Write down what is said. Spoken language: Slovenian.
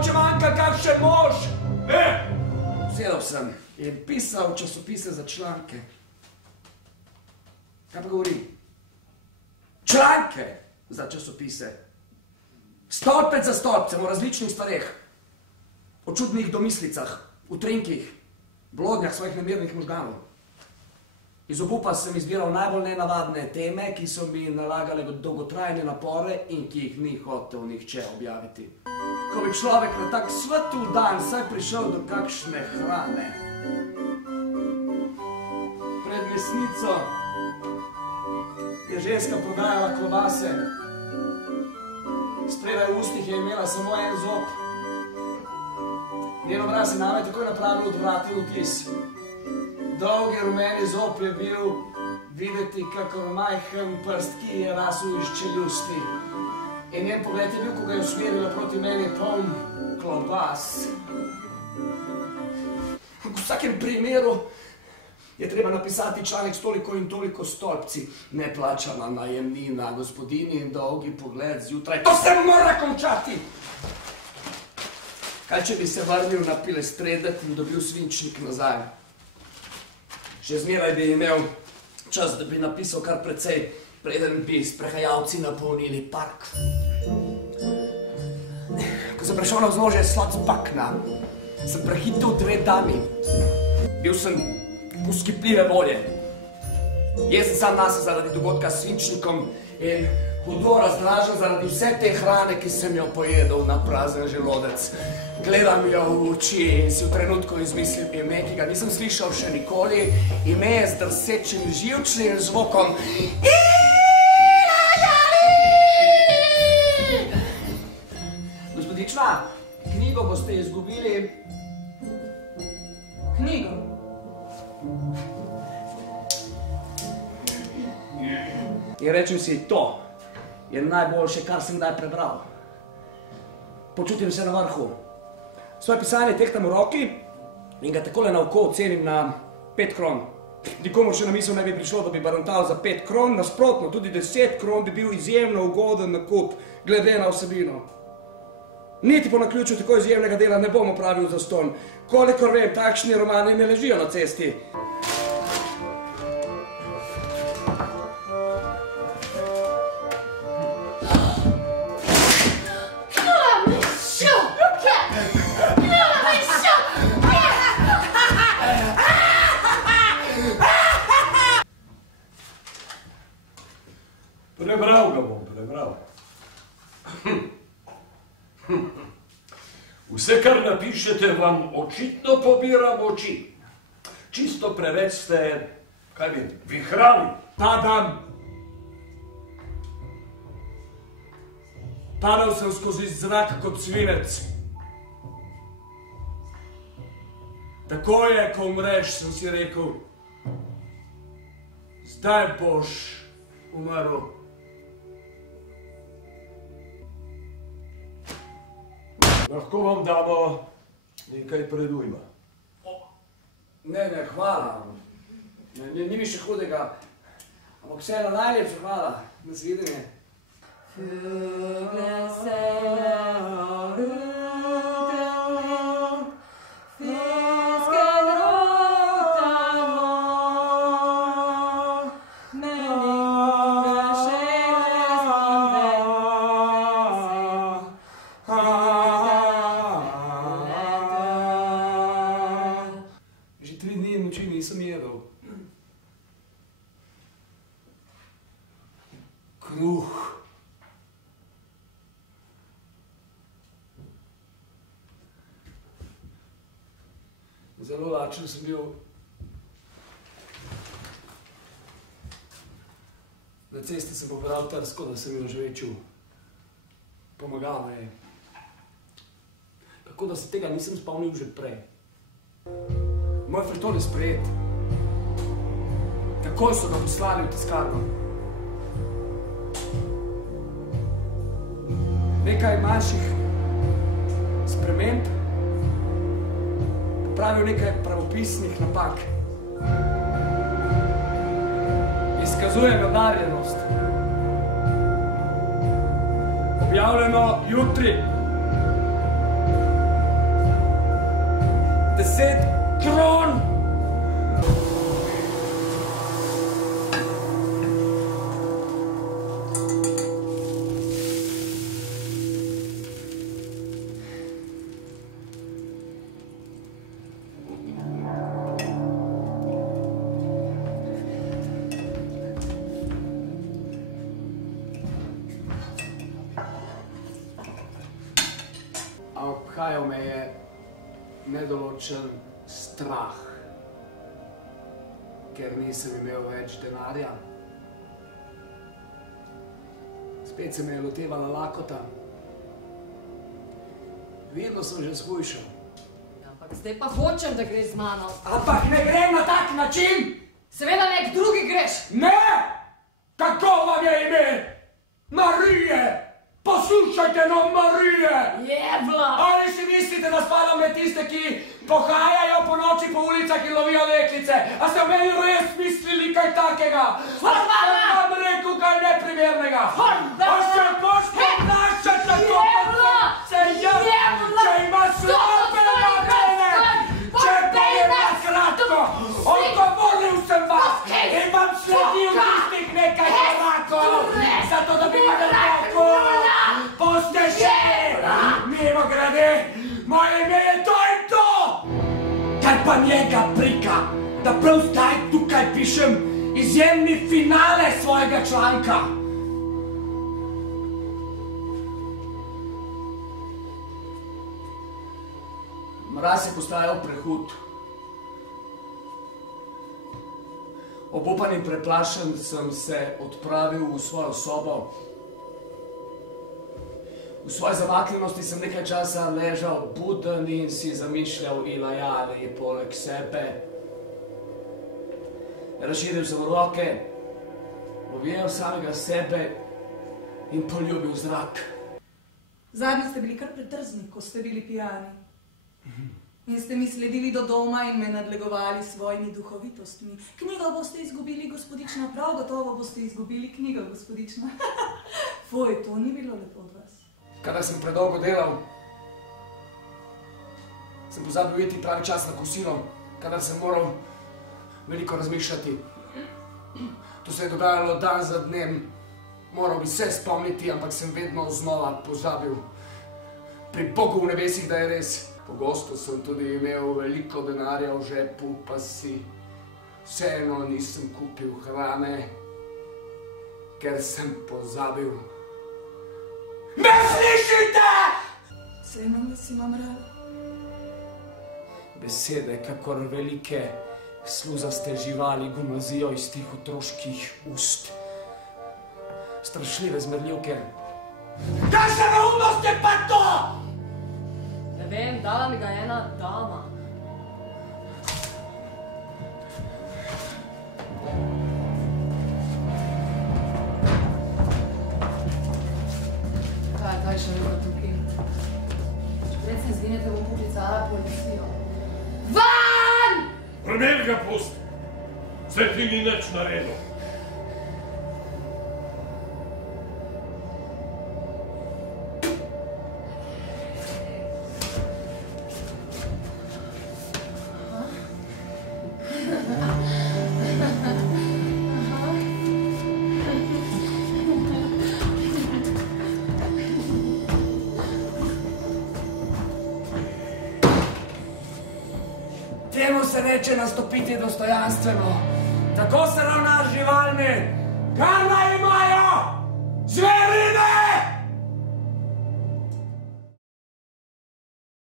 mogoče manjka kakšen mož. Sedel sem in pisal časopise za članke. Kaj pa govori? Članke za časopise. Stolpec za stolpcem o različnih stvareh. O čudnih domislicah, utrinkih, blodnjah svojih nemirnih možganov. Iz obupa sem izbiral najbolj nenavadne teme, ki so mi nalagale dolgotrajne napore in ki jih ni hotel nihče objaviti. Ko bi človek na tak svetul dan vsaj prišel do kakšne hrane. Pred mesnico je ženska prodajala klobase. Spredaj v ustih je imela samo en zob. Njen obraz je name takoj napravil odvraten vtis. Dolgi rumeni zob je bil videti kakor majhen prst, ki je rasel iz čeljusti. In njen pogled je bil, ko ga je usmerila proti meni, poln klobas. V vsakem primeru je treba napisati članek s toliko in toliko stolpci. Neplačana najemnina, gospodini in dolgi pogled zjutraj. To se mora končati! Kaj, če bi se vrnil na Pilestredet in dobil svinčnik nazaj? Še zmeraj bi imel čas, da bi napisal kar precej, preden bi sprehajalci napolnili park. Ko sem prišel na vznožje Slotspakna, sem prehitel 2 dami. Bil sem uskipljive volje. Jaz sem sam nase zaradi dogodka s svinčnikom in hudo razdražen zaradi vse te hrane, ki sem jo pojedel na prazen želodec. Gledam jo v oči in si v trenutku izmislim ime, ki ga nisem slišal še nikoli. Ime je z drsečim živčnim zvokom. Gospodična, knjigo boste izgubili. Knjigo? In rečem si, to je najboljše, kar sem kdaj prebral. Počutim se na vrhu. Svoje pisanje tehtam v roki in ga takole na oko ocenim na 5 kron. Nikomu še na misel ne bi prišlo, da bi barantal za 5 kron, nasprotno, tudi 10 kron bi bil izjemno ugoden nakup, glede na vsebino. Niti po naključju tako izjemnega dela ne bom opravil zastonj. Kolikor vem, takšni romani ne ležijo na cesti. Prebral ga bom, prebral. Vse, kar napišete, vam očitno pobira moči. Čisto preveč ste, kaj bi, vihrali. Ta dan padal sem skozi zrak kot svinec. Tako je, ko umreš, sem si rekel, zdaj boš umrl. Lahko vam damo nekaj predujma. Ne, hvala. Ni mi še hudega. Ampak vseeno najlepša hvala. Nasvidenje. Kruh. Zelo lačen sem bil. Na cesti sem pobral trsko, da sem jo žvečil. Pomagala je. Kako da se tega nisem spomnil že prej. Moj feljton je sprejet. Takoj so ga poslali v tiskarno. Nekaj manjših sprememb, popravil nekaj pravopisnih napak. Izkazuje nadarjenost. Objavljeno jutri. 10 kron. Obhajal me je nedoločen strah, ker nisem imel več denarja. Spet se me je lotevala lakota. Vedno sem že shujšal. Ampak zdaj pa hočem, da greš z mano. Ampak ne grem na tak način! Seveda nek drugi greš! Ne! Kako vam je ime? Marije! Poslušajte, no, Marije! Jebla! Ali si mislite, da spadam med tiste, ki pohajajo po noči po ulicah in lovijo deklice? A ste v meni res mislili kaj takega? Horvala! A sem vam rekel kaj neprimernega? Horvala! A se boš ponašati tako, Jebla! se jaz, Jebla! če imaš slabe namene, če povem na kratko, odgovoril sem vas in vam sledil tistih nekaj korakov, zato da bi me nekako boste še mimo grede, moje ime je to in to! Kar pa njega prika, da prav zdaj tukaj pišem izjemni finale svojega članka. Mraz je postajal prehud. Obupan in preplašen sem se odpravil v svojo sobo. V svoji zamakljenosti sem nekaj časa ležal buden in si zamišljal ilajali poleg sebe. Razširil sem roke, ovijal samega sebe in poljubil zrak. Zadnji ste bili kar predrzni, ko ste bili pijani. In ste mi sledili do doma in me nadlegovali s svojimi duhovitostmi. Knjigo boste izgubili, gospodična, prav gotovo boste izgubili knjigo, gospodična. Foj, to ni bilo lepo od vas. Kadar sem predolgo delal, sem pozabil iti pravi čas na kosilo, kadar sem moral veliko razmišljati. To se je dogajalo dan za dnem, moral bi se spomniti, ampak sem vedno znova pozabil. Pri Bogu v nebesih, da je res. Pogosto sem tudi imel veliko denarja v žepu, pa si vseeno nisem kupil hrane, ker sem pozabil. Me slišite? Vseeno, da si imam rada. Besede, kakor velike sluzaste živali gomazijo iz tih otroških ust. Strašljive zmerljivke. Kakšna neumnost je pa to? Ne vem, dala mi ga ena dama. Kaj še vedno tukaj? Če pred se zginete, bom poklicala policijo. Van! Premel ga pusti, zdaj ti ni nič naredil. Temu se reče nastopiti dostojanstveno. Tako se ravna z živalmi. Kar naj imajo zverine!